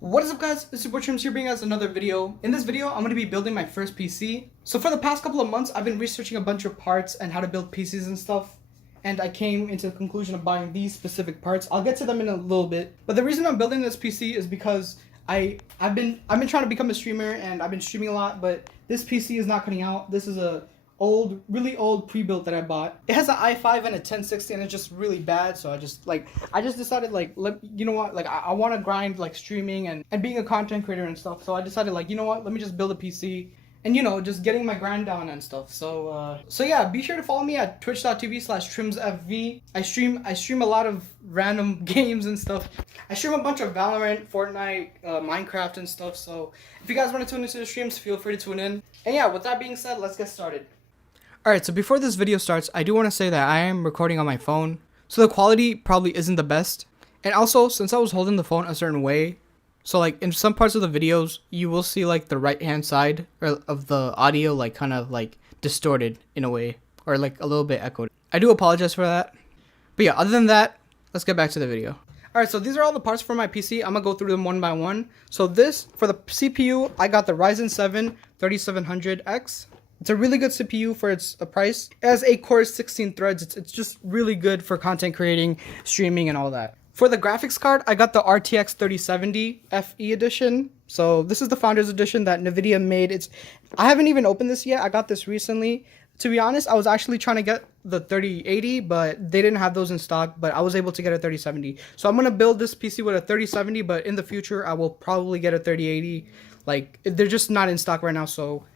What is up, guys? It's your boy Trims here bringing us another video. In this video, I'm going to be building my first PC. So for the past couple of months, I've been researching a bunch of parts and how to build PCs and stuff. And I came into the conclusion of buying these specific parts. I'll get to them in a little bit. But the reason I'm building this PC is because I've been trying to become a streamer and I've been streaming a lot, but this PC is not cutting out. This is a really old pre-built that I bought. It has an i5 and a 1060 and it's just really bad, so I just decided you know what, I want to grind like streaming and being a content creator and stuff. So I decided you know what, let me just build a PC and just getting my grind down and stuff. So yeah, be sure to follow me at twitch.tv/trimsfv. I stream a lot of random games and stuff. I stream a bunch of Valorant, Fortnite, Minecraft and stuff. So if you guys want to tune into the streams, feel free to tune in. And yeah, with that being said, let's get started. Alright, so before this video starts, I do want to say that I am recording on my phone, so the quality probably isn't the best. And also, since I was holding the phone a certain way, so in some parts of the videos, you will see the right hand side of the audio kind of distorted in a way, or a little bit echoed. I do apologize for that. But yeah, other than that, let's get back to the video. Alright, so these are all the parts for my PC. I'm going to go through them one by one. So this, for the CPU, I got the Ryzen 7 3700X. It's a really good CPU for its price. It has 8 cores, 16 threads. It's just really good for content creating, streaming, and all that. For the graphics card, I got the RTX 3070 FE edition. So this is the Founders Edition that NVIDIA made. I haven't even opened this yet. I got this recently. To be honest, I was actually trying to get the 3080, but they didn't have those in stock, but I was able to get a 3070. So I'm going to build this PC with a 3070, but in the future, I will probably get a 3080. They're just not in stock right now, so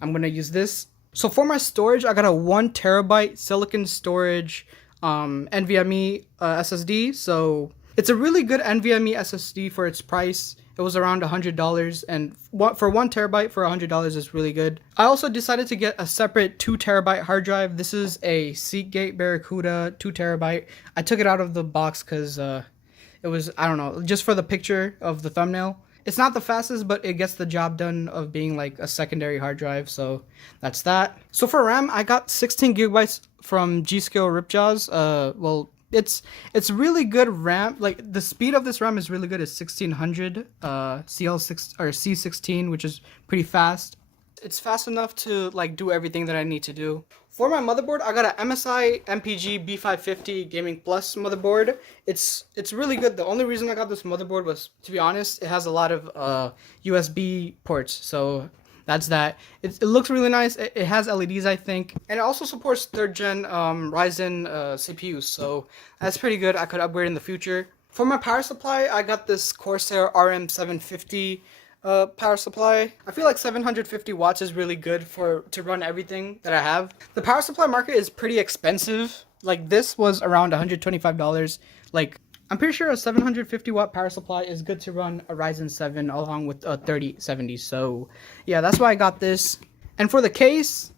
I'm going to use this. So for my storage, I got a 1 terabyte silicon storage NVMe SSD. So it's a really good NVMe SSD for its price. It was around $100, and for 1 terabyte for $100 is really good. I also decided to get a separate 2 terabyte hard drive. This is a Seagate Barracuda 2 terabyte. I took it out of the box because it was, I don't know, just for the picture of the thumbnail. It's not the fastest, but it gets the job done of being a secondary hard drive, so that's that. So for RAM, I got 16 gigabytes from G.Skill Ripjaws. Well, it's really good RAM. The speed of this RAM is really good. It's 1600 CL6 or C16, which is pretty fast. It's fast enough to do everything that I need to do. For my motherboard, I got an MSI MPG B550 Gaming Plus motherboard. It's really good. The only reason I got this motherboard was, to be honest, it has a lot of USB ports, so that's that. It looks really nice. It has LEDs, I think, and it also supports 3rd gen Ryzen CPUs, so that's pretty good. I could upgrade in the future. For my power supply, I got this Corsair RM750 power supply. I feel like 750 watts is really good to run everything that I have. The power supply market is pretty expensive. This was around $125. I'm pretty sure a 750 watt power supply is good to run a Ryzen 7 along with a 3070. So yeah, that's why I got this. And for the case,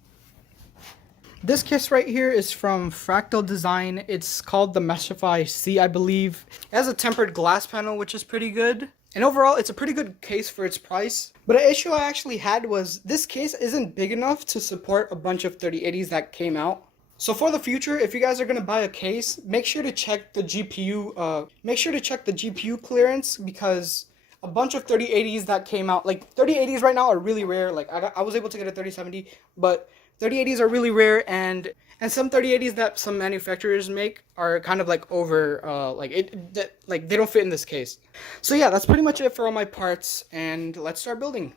this case right here is from Fractal Design. It's called the Meshify C, I believe. It has a tempered glass panel, which is pretty good. And overall, it's a pretty good case for its price. But an issue I actually had was this case isn't big enough to support a bunch of 3080s that came out. So for the future, if you guys are gonna buy a case, make sure to check the GPU. Make sure to check the GPU clearance, because a bunch of 3080s that came out, 3080s right now are really rare. I was able to get a 3070, but 3080s are really rare, and some 3080s that some manufacturers make are kind of over they don't fit in this case. So yeah, that's pretty much it for all my parts, and let's start building.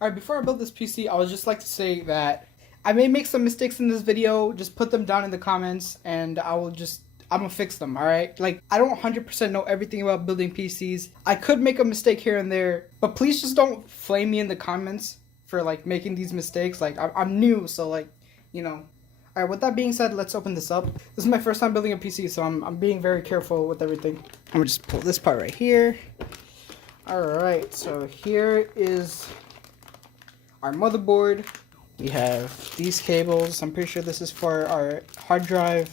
Alright, before I build this PC, I would just like to say that I may make some mistakes in this video. Just put them down in the comments and I'm gonna fix them, alright? I don't 100% know everything about building PCs. I could make a mistake here and there, but please just don't flame me in the comments for making these mistakes. I'm new, so you know. Alright, with that being said, let's open this up. This is my first time building a PC, so I'm being very careful with everything. I'm gonna just pull this part right here. Alright, so here is our motherboard. We have these cables. I'm pretty sure this is for our hard drive.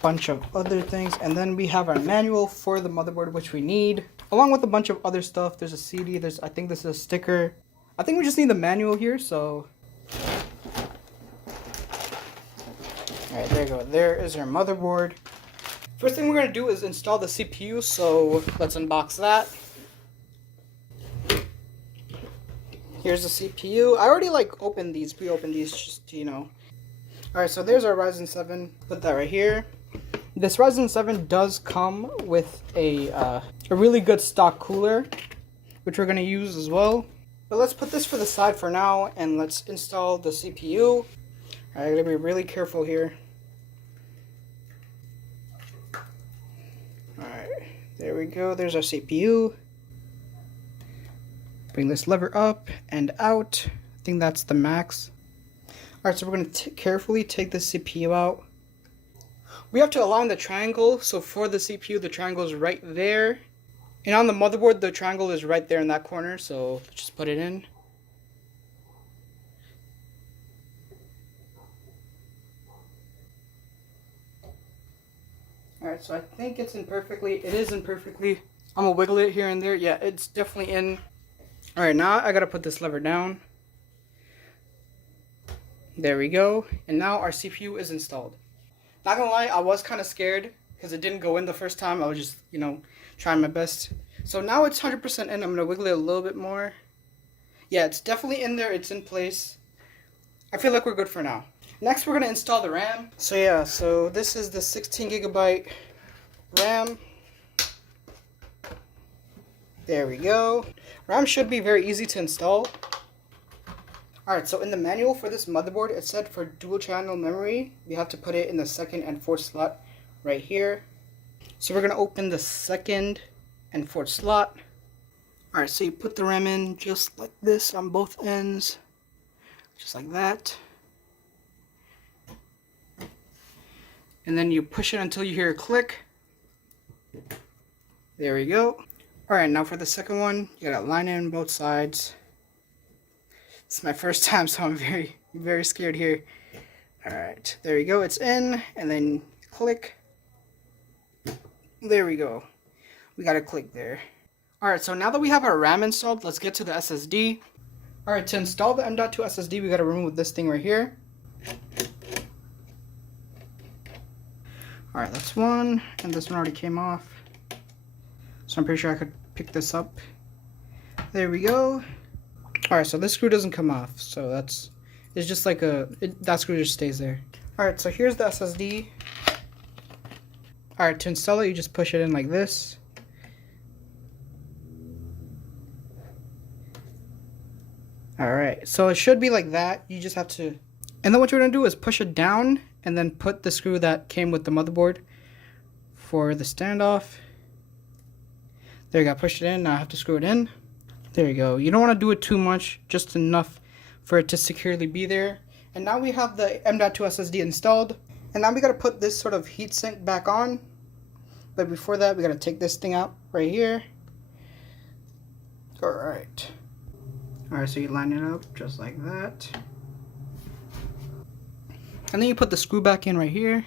Bunch of other things. And then we have our manual for the motherboard, which we need. Along with a bunch of other stuff. There's a CD. I think this is a sticker. I think we just need the manual here, so. Alright, there you go. There is our motherboard. First thing we're going to do is install the CPU, so let's unbox that. Here's the CPU. I already like opened these, pre-opened these, just to, you know. Alright, so there's our Ryzen 7. Put that right here. This Ryzen 7 does come with a really good stock cooler, which we're going to use as well. But let's put this for the side for now, and let's install the CPU. Alright, I'm going to be really careful here. Alright, there we go. There's our CPU. Bring this lever up and out. I think that's the max. Alright, so we're going to carefully take the CPU out. We have to align the triangle, so for the CPU, the triangle is right there. And on the motherboard, the triangle is right there in that corner, so just put it in. Alright, so I think it's in perfectly. It is in perfectly. I'm going to wiggle it here and there. Yeah, it's definitely in. Alright, now I got to put this lever down. There we go. And now our CPU is installed. Not gonna lie, I was kind of scared because it didn't go in the first time. I was just, you know, trying my best. So now it's 100% in. I'm gonna wiggle it a little bit more. Yeah, it's definitely in there. It's in place. I feel like we're good for now. Next, we're gonna install the RAM. So yeah, so this is the 16GB RAM. There we go. RAM should be very easy to install. Alright, so in the manual for this motherboard, it said for dual channel memory, we have to put it in the second and fourth slot right here. So we're going to open the second and fourth slot. Alright, so you put the RAM in just like this on both ends. Just like that. And then you push it until you hear a click. There we go. Alright, now for the second one, you got to line it on both sides. It's my first time, so I'm very scared here. Alright, there we go. It's in, and then click. There we go. We got to click there. Alright, so now that we have our RAM installed, let's get to the SSD. Alright, to install the M.2 SSD, we got to remove this thing right here. Alright, that's one, and this one already came off. So I'm pretty sure I could pick this up. There we go. Alright, so this screw doesn't come off, so it's just like that screw just stays there. Alright, so here's the SSD. Alright, to install it, you just push it in like this. Alright, so it should be like that. You just have to, and then what you're going to do is push it down, and then put the screw that came with the motherboard for the standoff. There you go, pushed it in, now I have to screw it in. There you go. You don't want to do it too much, just enough for it to securely be there. And now we have the M.2 SSD installed. And now we got to put this sort of heatsink back on. But before that, we got to take this thing out right here. Alright. Alright, so you line it up just like that. And then you put the screw back in right here.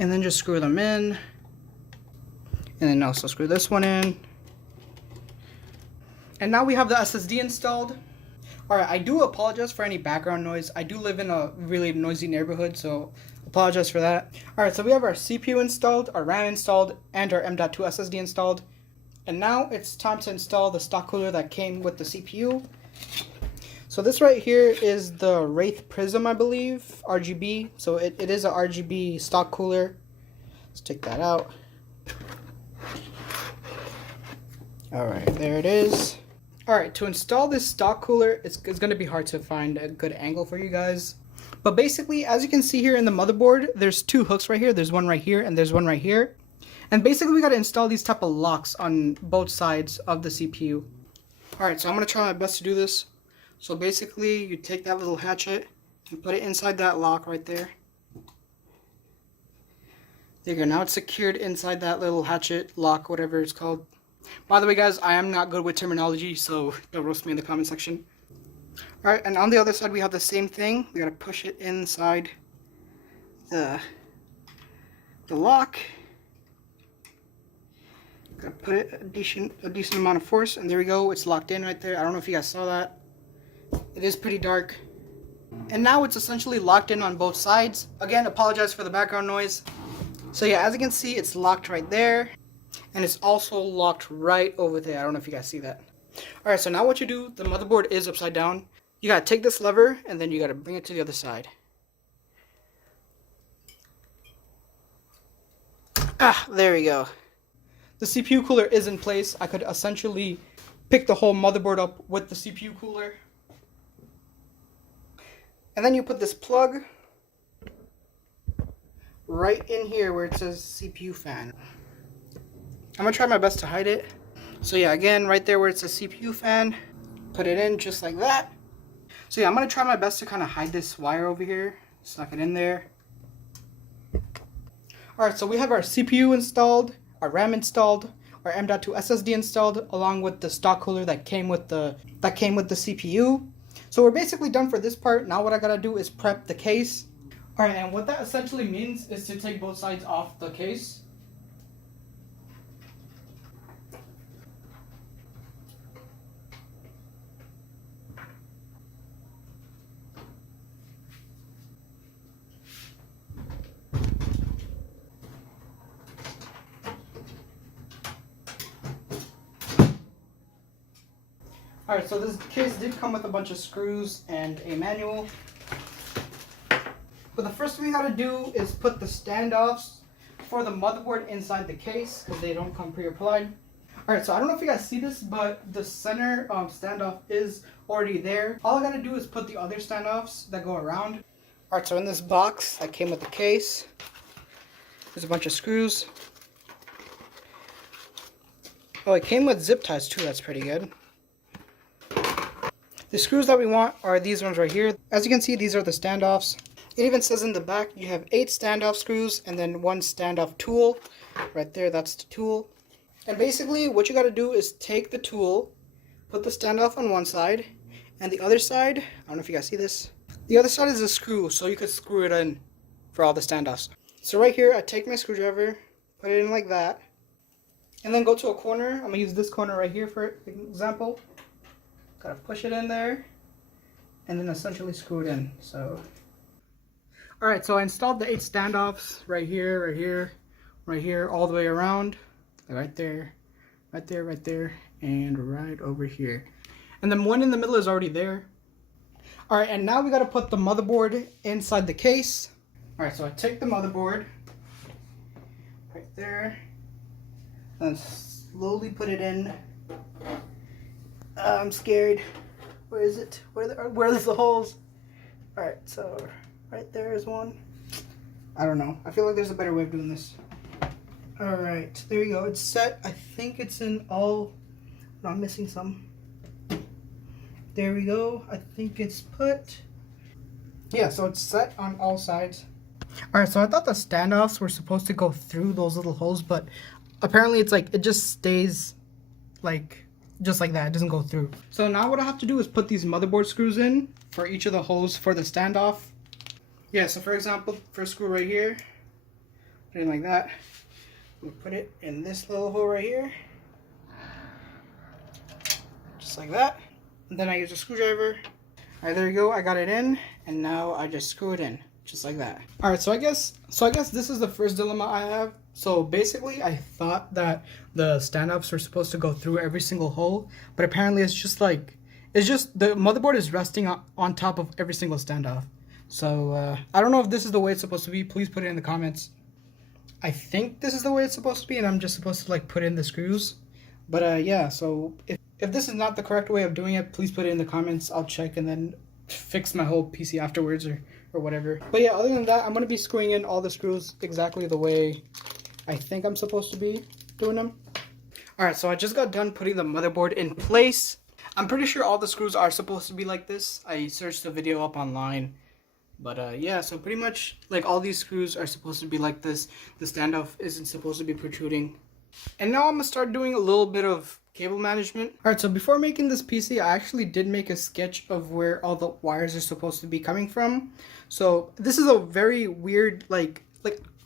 And then just screw them in. And then also screw this one in. And now we have the SSD installed. Alright, I do apologize for any background noise. I do live in a really noisy neighborhood, so apologize for that. Alright, so we have our CPU installed, our RAM installed, and our M.2 SSD installed. And now it's time to install the stock cooler that came with the CPU. So this right here is the Wraith Prism, I believe, RGB. So it is a RGB stock cooler. Let's take that out. Alright, there it is. Alright, to install this stock cooler, it's going to be hard to find a good angle for you guys. But basically, as you can see here in the motherboard, there's two hooks right here. There's one right here, and there's one right here. And basically, we got to install these type of locks on both sides of the CPU. Alright, so I'm going to try my best to do this. So basically, you take that little hatchet and put it inside that lock right there. There you go. Now it's secured inside that little hatchet lock, whatever it's called. By the way, guys, I am not good with terminology, so don't roast me in the comment section. Alright, and on the other side, we have the same thing. We gotta push it inside the lock. Gotta put it a decent amount of force, and there we go. It's locked in right there. I don't know if you guys saw that. It is pretty dark. And now it's essentially locked in on both sides. Again, apologize for the background noise. So yeah, as you can see, it's locked right there. And it's also locked right over there. I don't know if you guys see that. Alright, so now what you do, the motherboard is upside down. You gotta take this lever and then you gotta bring it to the other side. Ah, there we go. The CPU cooler is in place. I could essentially pick the whole motherboard up with the CPU cooler. And then you put this plug right in here where it says CPU fan. I'm gonna try my best to hide it. So yeah, again, right there where it says CPU fan, put it in just like that. So yeah, I'm gonna try my best to kind of hide this wire over here, stuck it in there. Alright, so we have our CPU installed, our RAM installed, our M.2 SSD installed, along with the stock cooler that came with the CPU. So we're basically done for this part. Now what I gotta do is prep the case. Alright, and what that essentially means is to take both sides off the case. Alright, so this case did come with a bunch of screws and a manual. But the first thing we gotta do is put the standoffs for the motherboard inside the case, because they don't come pre-applied. Alright, so I don't know if you guys see this, but the center standoff is already there. All I gotta do is put the other standoffs that go around. Alright, so in this box that came with the case, there's a bunch of screws. Oh, it came with zip ties too, that's pretty good. The screws that we want are these ones right here. As you can see, these are the standoffs. It even says in the back you have 8 standoff screws and then 1 standoff tool. Right there, that's the tool. And basically what you got to do is take the tool, put the standoff on one side, and the other side, I don't know if you guys see this, the other side is a screw, so you could screw it in for all the standoffs. So right here, I take my screwdriver, put it in like that, and then go to a corner. I'm going to use this corner right here for example. Gotta push it in there, and then essentially screw it in. So, alright, so I installed the 8 standoffs right here, right here, right here, all the way around. Right there, right there, right there, and right over here. And then one in the middle is already there. Alright, and now we gotta put the motherboard inside the case. Alright, so I take the motherboard, right there, and slowly put it in. I'm scared. Where is it? Where's the holes? Alright, so right there is one. I don't know. I feel like there's a better way of doing this. Alright, there you go. It's set. I think it's in all... No, I'm missing some. There we go. I think it's put. Yeah, so it's set on all sides. Alright, so I thought the standoffs were supposed to go through those little holes, but apparently it's like, it just stays like... just like that, it doesn't go through. So now what I have to do is put these motherboard screws in for each of the holes for the standoff. Yeah, so for example, first screw right here, put it in like that. We'll put it in this little hole right here, just like that. And then I use a screwdriver. Alright, there you go, I got it in, and now I just screw it in, just like that. Alright, so I guess this is the first dilemma I have. So basically, I thought that the standoffs were supposed to go through every single hole, but apparently it's just the motherboard is resting on top of every single standoff. So I don't know if this is the way it's supposed to be. Please put it in the comments. I think this is the way it's supposed to be, and I'm just supposed to like put in the screws. But yeah, so if this is not the correct way of doing it, please put it in the comments. I'll check and then fix my whole PC afterwards or whatever. But yeah, other than that, I'm going to be screwing in all the screws exactly the way I think I'm supposed to be doing them. Alright, so I just got done putting the motherboard in place. I'm pretty sure all the screws are supposed to be like this. I searched the video up online. But yeah, so pretty much like all these screws are supposed to be like this. The standoff isn't supposed to be protruding. And now I'm going to start doing a little bit of cable management. Alright, so before making this PC, I actually did make a sketch of where all the wires are supposed to be coming from. So this is a very weird,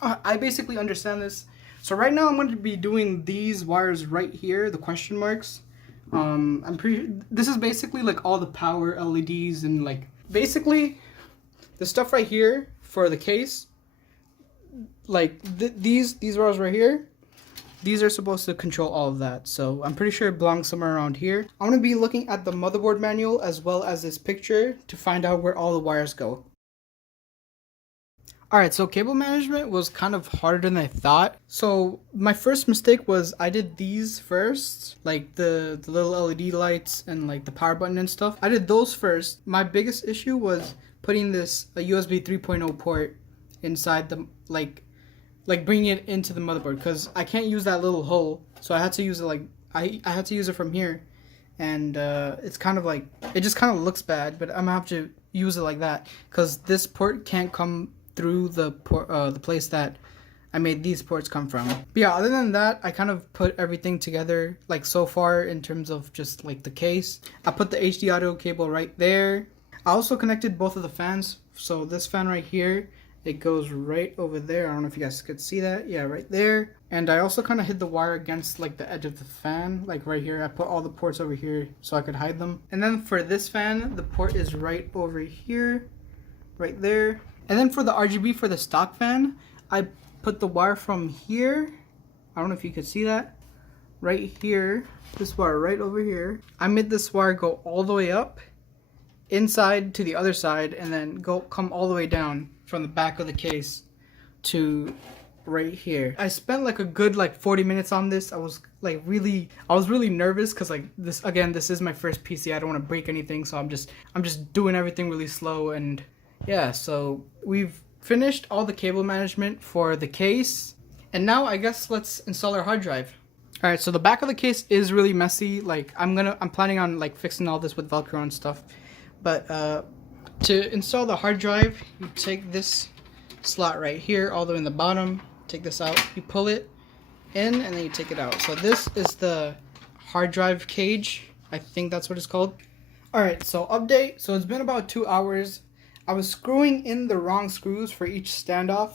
I basically understand this. So right now I'm going to be doing these wires right here, the question marks. This is basically like all the power LEDs and like basically the stuff right here for the case. Like these wires right here these are supposed to control all of that. So I'm pretty sure it belongs somewhere around here. I'm going to be looking at the motherboard manual as well as this picture to find out where all the wires go. Alright, so cable management was kind of harder than I thought. So my first mistake was I did these first, like the little LED lights and like the power button and stuff. I did those first. My biggest issue was putting this a USB 3.0 port inside the like bringing it into the motherboard, because I can't use that little hole. So I had to use it like I had to use it from here, and it's kind of like it just kind of looks bad, but I'm gonna have to use it like that because this port can't come through the place that I made these ports come from. But yeah, other than that, I kind of put everything together like so far in terms of just like the case. I put the HD audio cable right there. I also connected both of the fans. So this fan right here, it goes right over there. I don't know if you guys could see that. Yeah, right there. And I also kind of hid the wire against like the edge of the fan, like right here. I put all the ports over here so I could hide them. And then for this fan, the port is right over here, right there. And then for the RGB for the stock fan, I put the wire from here. I don't know if you could see that. Right here, this wire right over here. I made this wire go all the way up, inside to the other side, and then come all the way down from the back of the case to right here. I spent like a good 40 minutes on this. I was really nervous because like this is my first PC. I don't want to break anything, so I'm just doing everything really slow. And yeah, so we've finished all the cable management for the case, and now I guess let's install our hard drive. All right, so the back of the case is really messy. Like I'm planning on like fixing all this with Velcro and stuff, but to install the hard drive, you take this slot right here all the way in the bottom, take this out, you pull it in, and then you take it out. So this is the hard drive cage. I think that's what it's called. All right, so update. So it's been about 2 hours. I was screwing in the wrong screws for each standoff,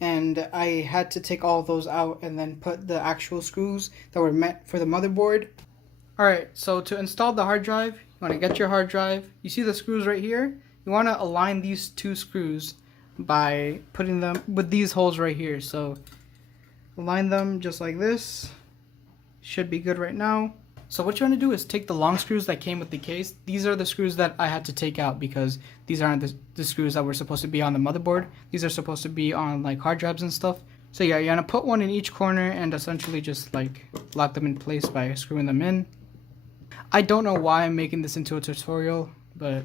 and I had to take all those out and then put the actual screws that were meant for the motherboard. Alright, so to install the hard drive, you want to get your hard drive. You see the screws right here? You want to align these two screws by putting them with these holes right here. So align them just like this. Should be good right now. So what you want to do is take the long screws that came with the case. These are the screws that I had to take out because these aren't the screws that were supposed to be on the motherboard. These are supposed to be on like hard drives and stuff. So yeah, you're going to put one in each corner and essentially just like lock them in place by screwing them in. I don't know why I'm making this into a tutorial, but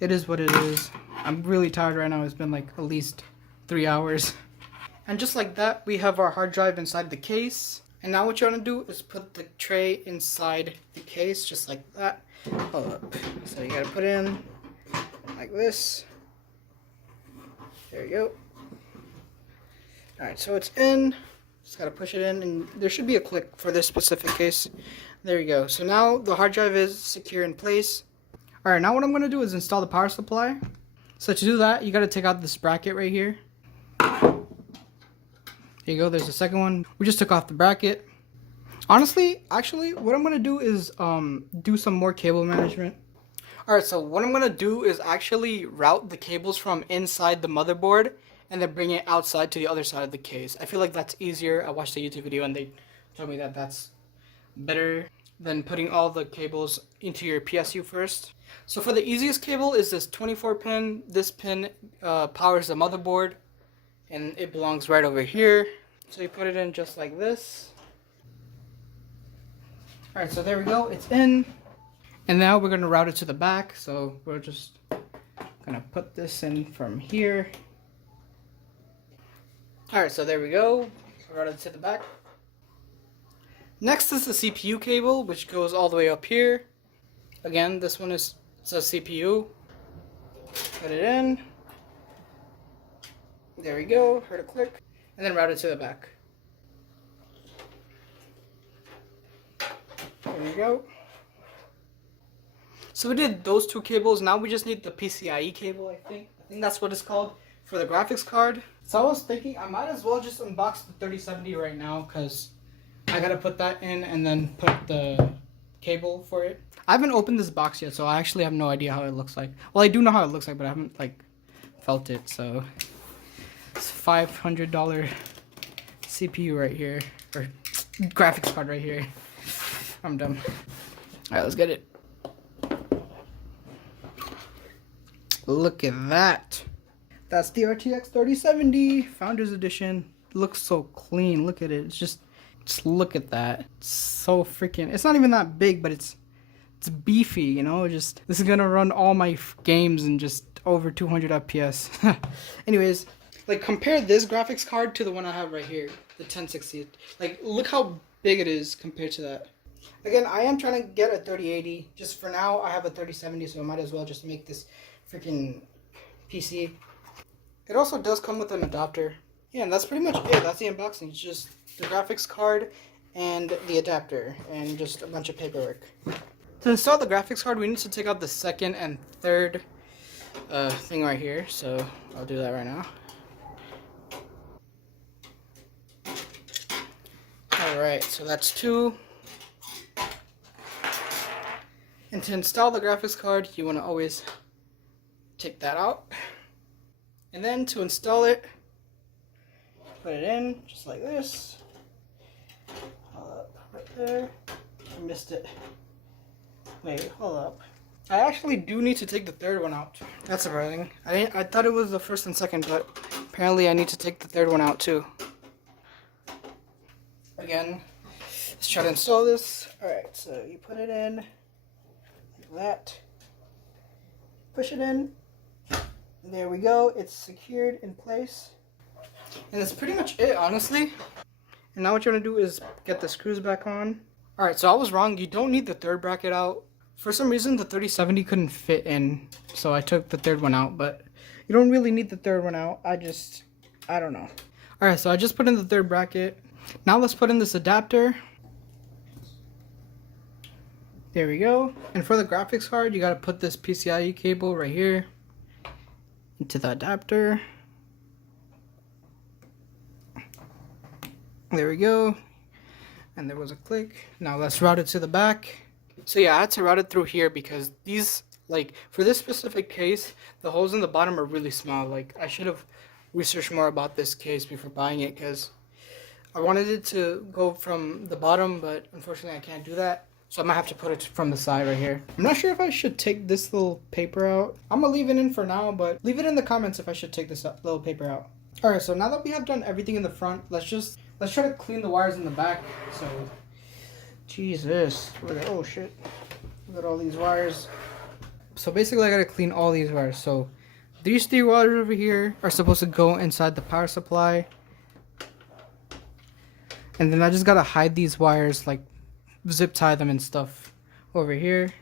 it is what it is. I'm really tired right now. It's been like at least 3 hours. And just like that, we have our hard drive inside the case. And now what you want to do is put the tray inside the case, just like that. Hold up. So you gotta put it in like this. There you go. Alright, so it's in. Just gotta push it in, and there should be a click for this specific case. There you go. So now the hard drive is secure in place. Alright, now what I'm gonna do is install the power supply. So to do that, you gotta take out this bracket right here. There you go, there's the second one. We just took off the bracket. Honestly, actually, what I'm gonna do is do some more cable management. Alright, so what I'm gonna do is actually route the cables from inside the motherboard and then bring it outside to the other side of the case. I feel like that's easier. I watched a YouTube video and they told me that that's better than putting all the cables into your PSU first. So for the easiest cable is this 24 pin. This pin powers the motherboard, and it belongs right over here. So you put it in just like this. Alright, so there we go, it's in. And now we're gonna route it to the back. So we're just gonna put this in from here. Alright, so there we go, route it to the back. Next is the CPU cable, which goes all the way up here. Again, this one is a CPU. Put it in. There we go, heard a click, and then route it to the back. There we go. So we did those two cables. Now we just need the PCIe cable, I think that's what it's called, for the graphics card. So I was thinking I might as well just unbox the 3070 right now, because I gotta put that in and then put the cable for it. I haven't opened this box yet, so I actually have no idea how it looks like. Well, I do know how it looks like, but I haven't like felt it, so it's $500 CPU right here, or graphics card right here. I'm dumb. Alright, let's get it. Look at that. That's the RTX 3070 Founders Edition. Looks so clean. Look at it. It's just look at that. It's so freaking. It's not even that big, but it's beefy, you know. Just this is gonna run all my games in just over 200 FPS. Anyways, like compare this graphics card to the one I have right here, the 1060. Like look how big it is compared to that. Again, I am trying to get a 3080. Just for now, I have a 3070, so I might as well just make this freaking PC. It also does come with an adapter. Yeah, and that's pretty much it. That's the unboxing. It's just the graphics card and the adapter and just a bunch of paperwork. To install the graphics card, we need to take out the second and third thing right here. So I'll do that right now. Alright, so that's 2. And to install the graphics card, you want to always take that out. And then to install it, put it in just like this. Right there. I missed it. Wait, hold up. I actually do need to take the third one out. That's surprising. I thought it was the first and second, but apparently I need to take the third one out too. Again, let's try to install this. Alright, so you put it in like that. Push it in. There we go. It's secured in place. And that's pretty much it, honestly. And now what you're going to do is get the screws back on. Alright, so I was wrong. You don't need the third bracket out. For some reason, the 3070 couldn't fit in. So I took the third one out. But you don't really need the third one out. I don't know. Alright, so I just put in the third bracket. Now let's put in this adapter. There we go. And for the graphics card, you got to put this PCIe cable right here into the adapter. There we go. And there was a click. Now let's route it to the back. So yeah, I had to route it through here because these, like, for this specific case, the holes in the bottom are really small. Like, I should have researched more about this case before buying it because I wanted it to go from the bottom, but unfortunately I can't do that. So I might have to put it from the side right here. I'm not sure if I should take this little paper out. I'm gonna leave it in for now, but leave it in the comments if I should take this little paper out. Alright, so now that we have done everything in the front, let's try to clean the wires in the back. So, Jesus. Oh shit. Look at all these wires. So basically I gotta clean all these wires. So these 3 wires over here are supposed to go inside the power supply. And then I just gotta hide these wires, like zip tie them and stuff over here.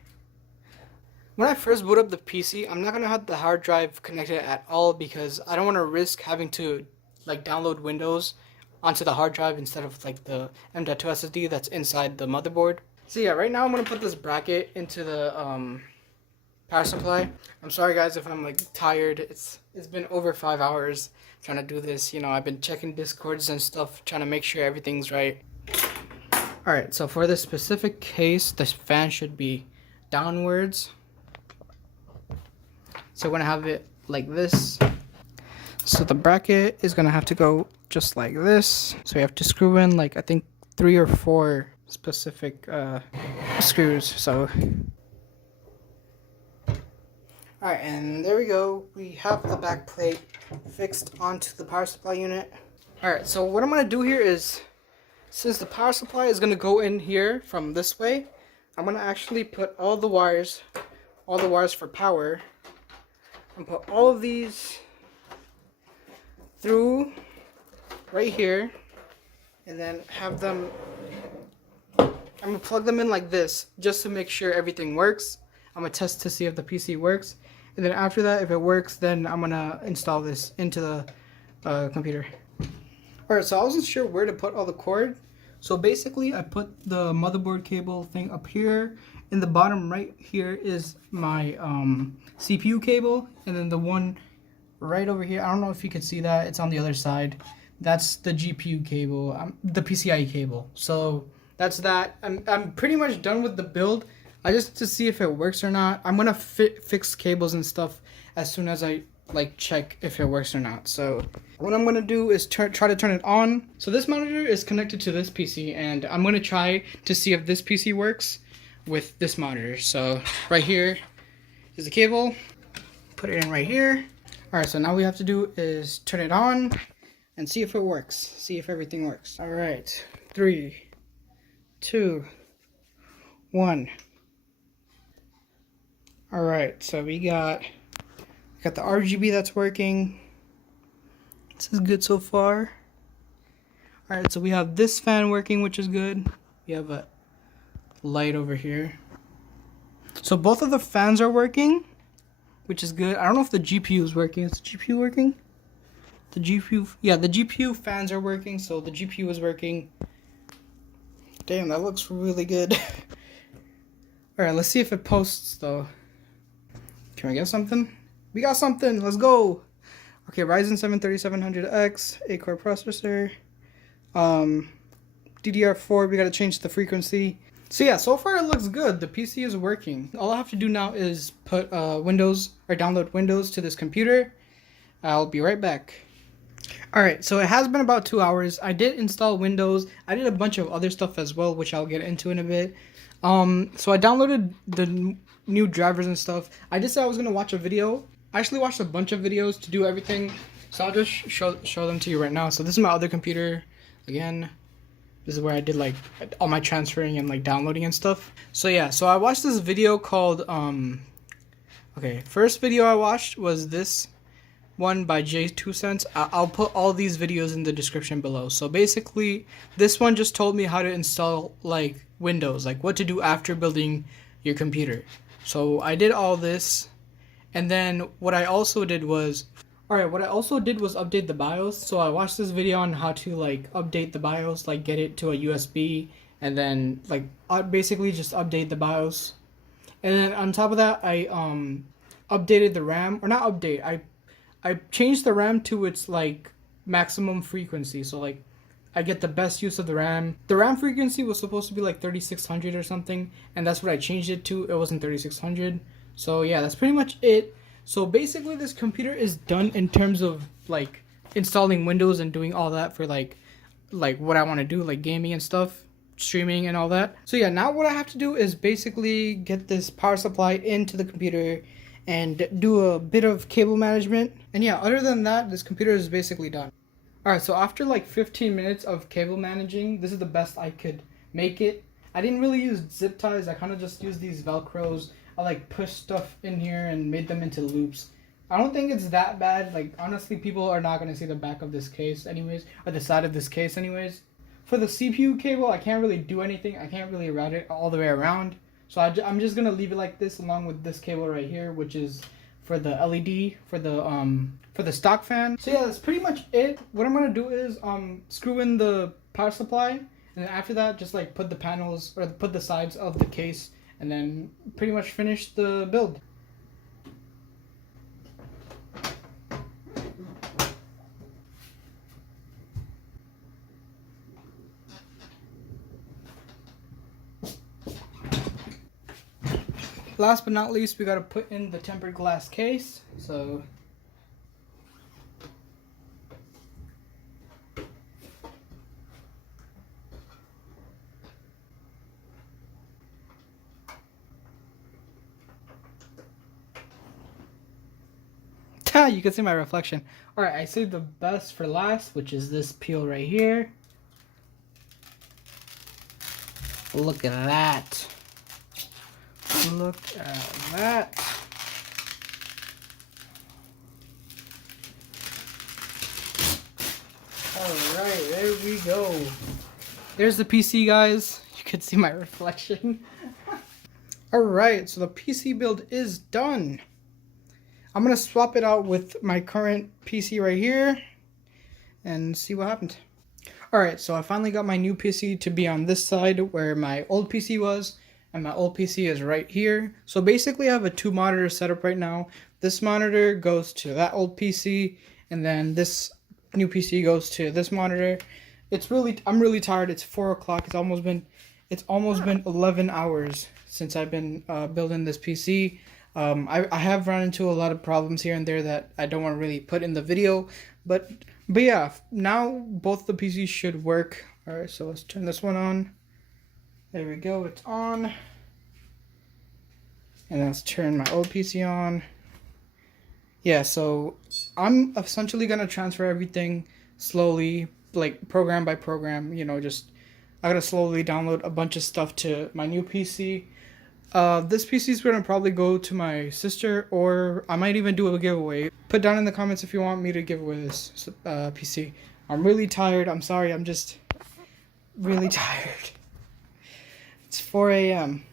When I first boot up the PC, I'm not gonna have the hard drive connected at all because I don't want to risk having to like download Windows onto the hard drive instead of like the M.2 SSD that's inside the motherboard. So yeah, right now I'm gonna put this bracket into the power supply. I'm sorry guys if I'm like tired. It's been over 5 hours trying to do this. You know, I've been checking Discords and stuff, trying to make sure everything's right. Alright, so for this specific case, this fan should be downwards. So we're going to have it like this. So the bracket is going to have to go just like this. So we have to screw in like I think 3 or 4 specific screws. So alright, and there we go. We have the back plate fixed onto the power supply unit. Alright, so what I'm going to do here is, since the power supply is going to go in here from this way, I'm going to actually put all the wires for power, and put all of these through right here, and then have them, I'm going to plug them in like this, just to make sure everything works. I'm going to test to see if the PC works, and then after that, if it works, then I'm going to install this into the computer. Alright, so I wasn't sure where to put all the cord. So basically I put the motherboard cable thing up here. In the bottom right here is my CPU cable. And then the one right over here, I don't know if you can see that, it's on the other side. That's the GPU cable, the PCIe cable. So that's that. I'm pretty much done with the build. I just to see if it works or not. I'm gonna fix cables and stuff as soon as I like check if it works or not. So what I'm gonna do is try to turn it on. So this monitor is connected to this PC, and I'm gonna try to see if this PC works with this monitor. So right here is the cable. Put it in right here. All right, so now what we have to do is turn it on and see if it works. See if everything works. All right, 3, 2, 1. All right, so we got the RGB that's working. This is good so far. All right, so we have this fan working, which is good. We have a light over here. So both of the fans are working, which is good. I don't know if the GPU is working. Is the GPU working? The GPU, yeah, the GPU fans are working, so the GPU is working. Damn, that looks really good. All right, let's see if it posts though. Can we get something? We got something. Let's go. Okay, Ryzen 7 3700X, 8-core processor. DDR4. We gotta change the frequency. So yeah, so far it looks good. The PC is working. All I have to do now is put Windows or download Windows to this computer. I'll be right back. Alright, so it has been about 2 hours. I did install Windows. I did a bunch of other stuff as well, which I'll get into in a bit. So I downloaded the new drivers and stuff. I just said I was going to watch a video. I actually watched a bunch of videos to do everything. So I'll just show them to you right now. So this is my other computer. Again, this is where I did like all my transferring and like downloading and stuff. So yeah, so I watched this video called, okay, first video I watched was this one by J2 I'll put all these videos in the description below. So basically this one just told me how to install like Windows, like what to do after building your computer. So I did all this, and then what I also did was update the BIOS. So I watched this video on how to like update the BIOS, like get it to a USB, and then like basically just update the BIOS. And then on top of that, I updated the RAM, or not update, I changed the RAM to its like maximum frequency. So like I get the best use of the RAM. The RAM frequency was supposed to be like 3600 or something, and that's what I changed it to. It wasn't 3600. So yeah, that's pretty much it. So basically this computer is done in terms of like installing Windows and doing all that for like what I want to do, like gaming and stuff, streaming and all that. So yeah, now what I have to do is basically get this power supply into the computer and do a bit of cable management. And yeah, other than that, this computer is basically done. Alright, so after like 15 minutes of cable managing, this is the best I could make it. I didn't really use zip ties. I kind of just used these Velcros. I like pushed stuff in here and made them into loops. I don't think it's that bad. Like honestly, people are not going to see the back of this case anyways, or the side of this case anyways. For the CPU cable, I can't really do anything. I can't really route it all the way around. So I'm just going to leave it like this along with this cable right here, which is for the LED, for the stock fan. So yeah, that's pretty much it. What I'm going to do is screw in the power supply, and then after that just like put the panels or put the sides of the case, and then pretty much finish the build. Last but not least, we gotta put in the tempered glass case. So you can see my reflection. Alright, I saved the best for last, which is this peel right here. Look at that. Look at that. Alright, there we go. There's the PC, guys. You can see my reflection. Alright, so the PC build is done. I'm going to swap it out with my current PC right here and see what happened. Alright, so I finally got my new PC to be on this side where my old PC was, and my old PC is right here. So basically I have a 2-monitor setup right now. This monitor goes to that old PC, and then this new PC goes to this monitor. I'm really tired. It's 4 o'clock. It's almost been 11 hours since I've been building this PC. I have run into a lot of problems here and there that I don't want to really put in the video, but yeah, now both the PCs should work. All right, so let's turn this one on. There we go, it's on. And let's turn my old PC on. Yeah, so I'm essentially gonna transfer everything slowly, like program by program, you know, just I gotta slowly download a bunch of stuff to my new PC. This PC is gonna probably go to my sister, or I might even do a giveaway. Put down in the comments if you want me to give away this PC. I'm really tired. I'm sorry. I'm just really tired. It's 4 a.m.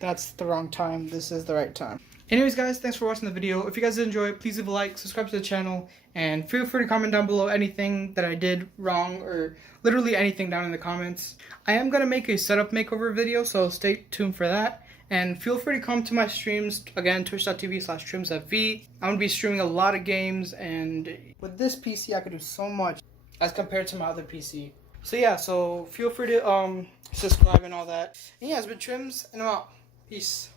That's the wrong time. This is the right time. Anyways, guys, thanks for watching the video. If you guys did enjoy it, please leave a like, subscribe to the channel, and feel free to comment down below anything that I did wrong, or literally anything down in the comments. I am gonna make a setup makeover video, so stay tuned for that. And feel free to come to my streams, again, twitch.tv/trimsfv. I'm going to be streaming a lot of games, and with this PC, I could do so much as compared to my other PC. So yeah, so feel free to subscribe and all that. And yeah, it's been Trims, and I'm out. Peace.